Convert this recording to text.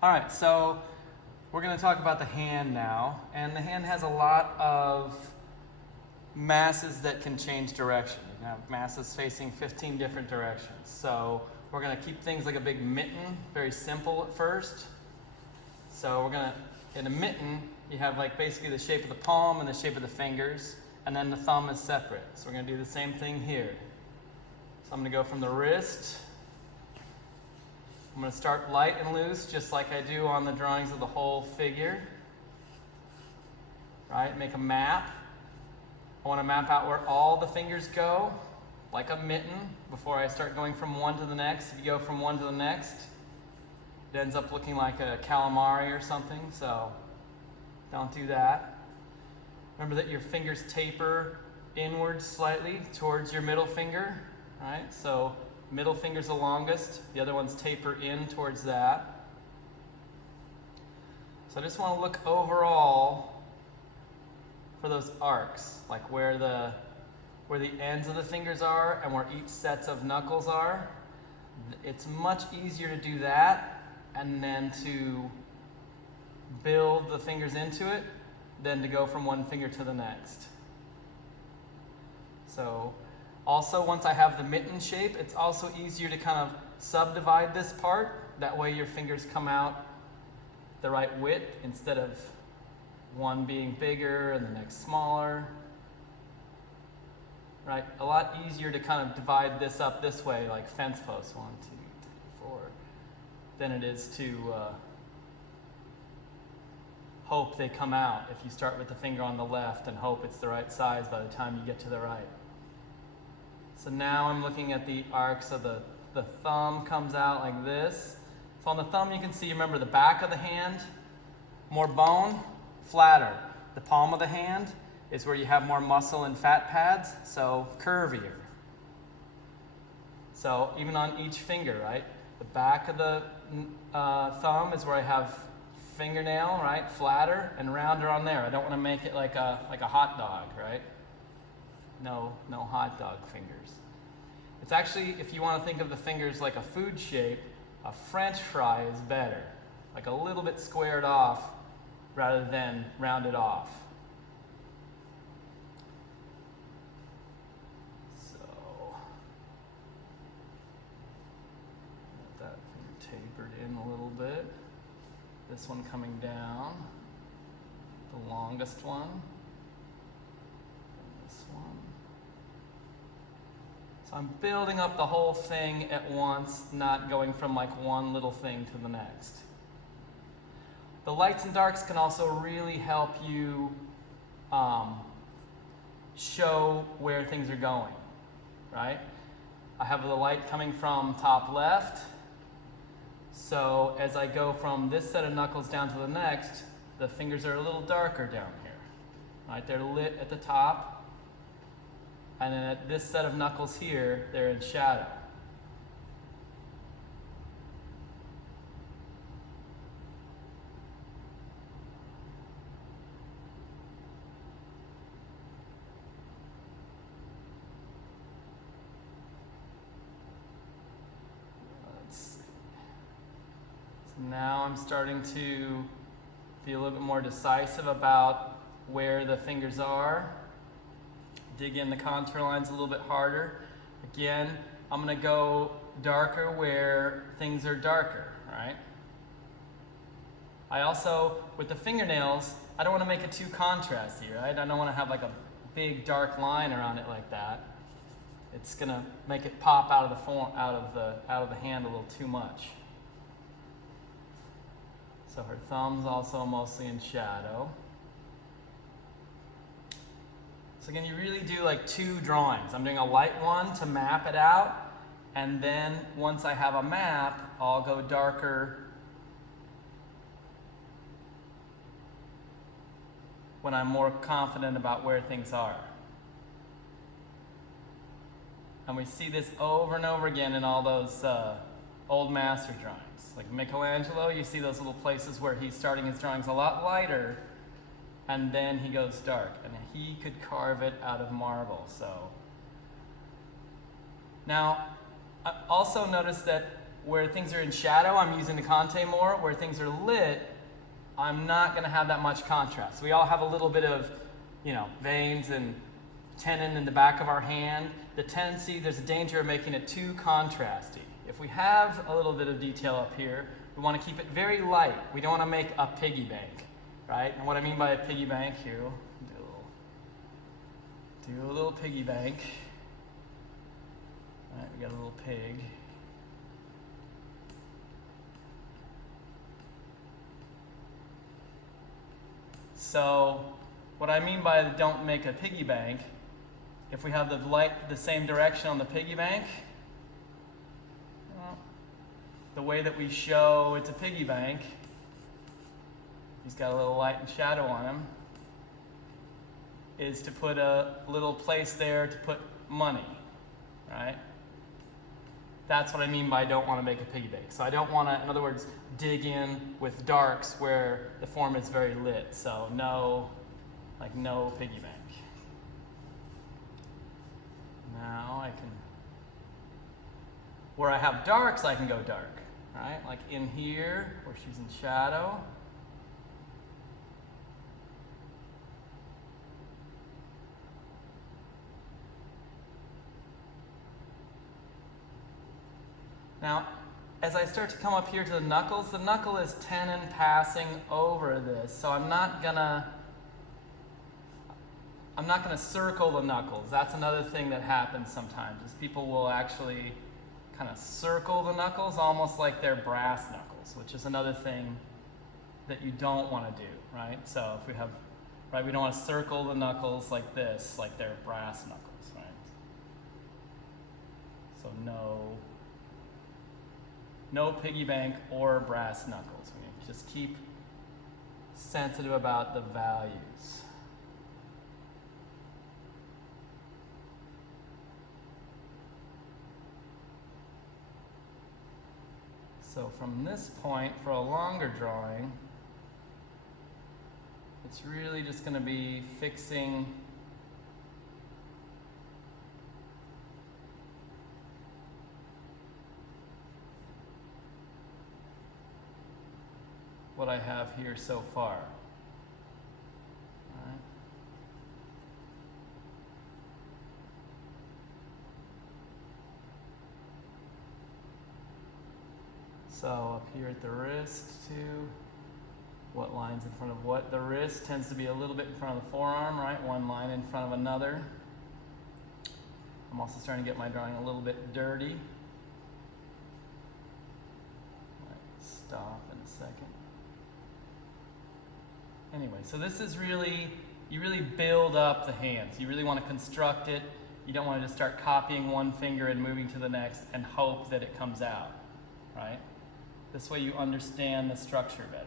All right, so we're going to talk about the hand now, and the hand has a lot of masses that can change direction. You can have masses facing 15 different directions. So we're going to keep things like a big mitten, very simple at first. So we're going to, in a mitten, you have like basically the shape of the palm and the shape of the fingers, and then the thumb is separate. So we're going to do the same thing here. So I'm going to go from the wrist. I'm going to start light and loose, just like I do on the drawings of the whole figure. Right? Make a map. I want to map out where all the fingers go, like a mitten, before I start going from one to the next. If you go from one to the next, it ends up looking like a calamari or something, so don't do that. Remember that your fingers taper inwards slightly towards your middle finger, right? So middle finger's the longest, the other ones taper in towards that. So I just want to look overall for those arcs, like where the ends of the fingers are and where each sets of knuckles are. It's much easier to do that and then to build the fingers into it than to go from one finger to the next. So also, once I have the mitten shape, it's also easier to kind of subdivide this part. That way your fingers come out the right width instead of one being bigger and the next smaller. Right? A lot easier to kind of divide this up this way, like fence posts, 1, 2, 3, 4, than it is to hope they come out if you start with the finger on the left and hope it's the right size by the time you get to the right. So now I'm looking at the arc, so the thumb comes out like this. So on the thumb you can see, remember the back of the hand, more bone, flatter. The palm of the hand is where you have more muscle and fat pads, so curvier. So even on each finger, right? The back of the thumb is where I have fingernail, right? Flatter and rounder on there. I don't want to make it like a hot dog, right? No hot dog fingers. It's actually, if you want to think of the fingers like a food shape, a French fry is better. Like a little bit squared off rather than rounded off. So, that finger tapered in a little bit. This one coming down, the longest one. This one. So I'm building up the whole thing at once, not going from like one little thing to the next. The lights and darks can also really help you show where things are going, right? I have the light coming from top left. So as I go from this set of knuckles down to the next, the fingers are a little darker down here, right? They're lit at the top. And then at this set of knuckles here, they're in shadow. Let's see. So now I'm starting to be a little bit more decisive about where the fingers are. Dig in the contour lines a little bit harder. Again, I'm going to go darker where things are darker, right? I also, with the fingernails, I don't want to make it too contrasty, right? I don't want to have like a big dark line around it like that. It's going to make it pop out of the hand a little too much. So her thumb's also mostly in shadow. So again, you really do like two drawings. I'm doing a light one to map it out, and then once I have a map, I'll go darker when I'm more confident about where things are. And we see this over and over again in all those old master drawings. Like Michelangelo, you see those little places where he's starting his drawings a lot lighter, and then he goes dark, and he could carve it out of marble. So now, I also noticed that where things are in shadow, I'm using the Conte more. Where things are lit, I'm not going to have that much contrast. We all have a little bit of, veins and tenon in the back of our hand. The tendency, there's a danger of making it too contrasty. If we have a little bit of detail up here, we want to keep it very light. We don't want to make a piggy bank, right? And what I mean by a piggy bank here, do a little piggy bank. All right, we got a little pig. So what I mean by don't make a piggy bank, if we have the light the same direction on the piggy bank, the way that we show it's a piggy bank, he's got a little light and shadow on him, is to put a little place there to put money, right? That's what I mean by I don't want to make a piggy bank. So I don't want to, in other words, dig in with darks where the form is very lit. So no piggy bank. Now I can, where I have darks, I can go dark, right? Like in here, where she's in shadow. Now, as I start to come up here to the knuckle is tenon passing over this, so I'm not gonna circle the knuckles. That's another thing that happens sometimes, is people will actually kind of circle the knuckles almost like they're brass knuckles, which is another thing that you don't want to do, right? So if we have, right, we don't want to circle the knuckles like this, like they're brass knuckles, right? So no piggy bank or brass knuckles. We just keep sensitive about the values. So from this point, for a longer drawing, it's really just going to be fixing what I have here so far. All right. So up here at the wrist too, what line's in front of what? The wrist tends to be a little bit in front of the forearm, right? One line in front of another. I'm also starting to get my drawing a little bit dirty. Might stop in a second. Anyway, so this is really, you really build up the hands. You really want to construct it. You don't want to just start copying one finger and moving to the next and hope that it comes out, right? This way you understand the structure better.